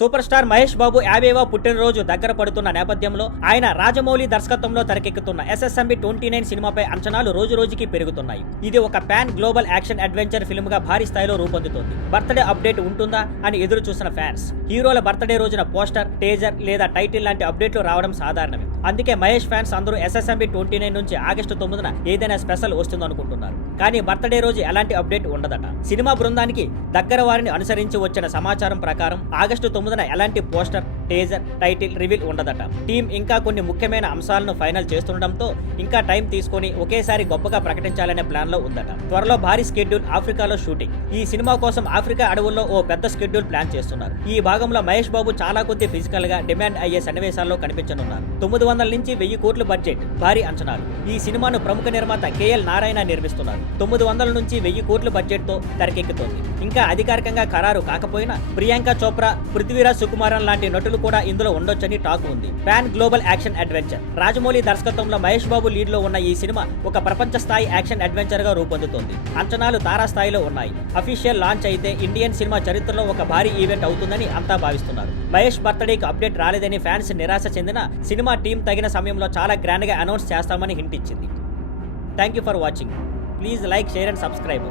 Super star Mahesh Babu 50వ పుట్టినరోజు దగ్గర పడుతున్న నేపథ్యంలో ఆయన రాజమౌళి దర్శకత్వంలో తెరకెక్కుతున్న SSMB 29 సినిమాపై అంచనాలు రోజు రోజుకి పెరుగుతున్నాయి. ఇది ఒక pan global action adventure film గా భారీ స్థాయిలో రూపొందుతోంది. బర్త్డే అప్డేట్ ఉంటుందా అని ఎదురు చూసిన ఫ్యాన్స్ హీరోల బర్త్డే రోజున పోస్టర్, టేజర్ లేదా టైటిల్ లాంటి అప్డేట్లు రావడం సాధారణమే. అందుకే మహేష్ ఫ్యాన్స్ అందరూ SSMB 29 నుంచి ఆగస్టు 9న ఏదైనా స్పెషల్ వస్తుందనుకుంటున్నారు. కానీ బర్త్డే రోజు ఎలాంటి అప్డేట్ ఉండదట. సినిమా బృందానికి దగ్గర వారిని అనుసరించి వచ్చిన సమాచారం ప్రకారం ఆగస్టు 9న ఎలాంటి పోస్టర్, టేజర్, టైటిల్ రివీల్ ఉండదట. టీం ఇంకా కొన్ని ముఖ్యమైన అంశాలను ఫైనల్ చేస్తుండటంతో ఇంకా టైం తీసుకొని ఒకేసారి గొప్పగా ప్రకటించాలనే ప్లాన్ లో ఉందట. త్వరలో భారీ షెడ్యూల్ ఆఫ్రికాలో షూటింగ్. ఈ సినిమా కోసం ఆఫ్రికా అడవుల్లో ఓ పెద్ద షెడ్యూల్ ప్లాన్ చేస్తున్నారు. ఈ భాగంలో మహేష్ బాబు చాలా కొద్ది ఫిజికల్ గా డిమాండ్ అయ్యే సన్నివేశాల్లో కనిపించనున్నారు. 900 నుంచి 1000 కోట్ల బడ్జెట్, భారీ అంచనాలు. ఈ సినిమాను ప్రముఖ నిర్మాత KL నారాయణ నిర్మిస్తున్నారు. 900 నుంచి 1000 కోట్ల బడ్జెట్ తో తెరకెక్కుతోంది. ఇంకా అధికారికంగా ఖరారు కాకపోయినా ప్రియాంక చోప్రా, పృథ్వీరాజ్ సుకుమారన్ లాంటి నటులు కూడా ఇందులో ఉండొచ్చని టాక్ ఉంది. Pan global action adventure. Rajamouli దర్శకత్వంలో మహేష్ బాబు లీడ్ లో ఉన్న ఈ సినిమా ఒక ప్రపంచ స్థాయి యాక్షన్ అడ్వెంచర్ గా రూపొందుతోంది. అంచనాలు తారాస్థాయిలో ఉన్నాయి. అఫీషియల్ లాంచ్ అయితే ఇండియన్ సినిమా చరిత్రలో ఒక భారీ ఈవెంట్ అవుతుందని అంతా భావిస్తున్నారు. మహేష్ బర్త్డేకి అప్డేట్ రాలేదని ఫ్యాన్స్ నిరాశ చెందిన సినిమా టీం తగిన సమయంలో చాలా గ్రాండ్ గా అనౌన్స్ చేస్తామని హింట్ ఇచ్చింది. Thank you for watching. Please like, share and subscribe.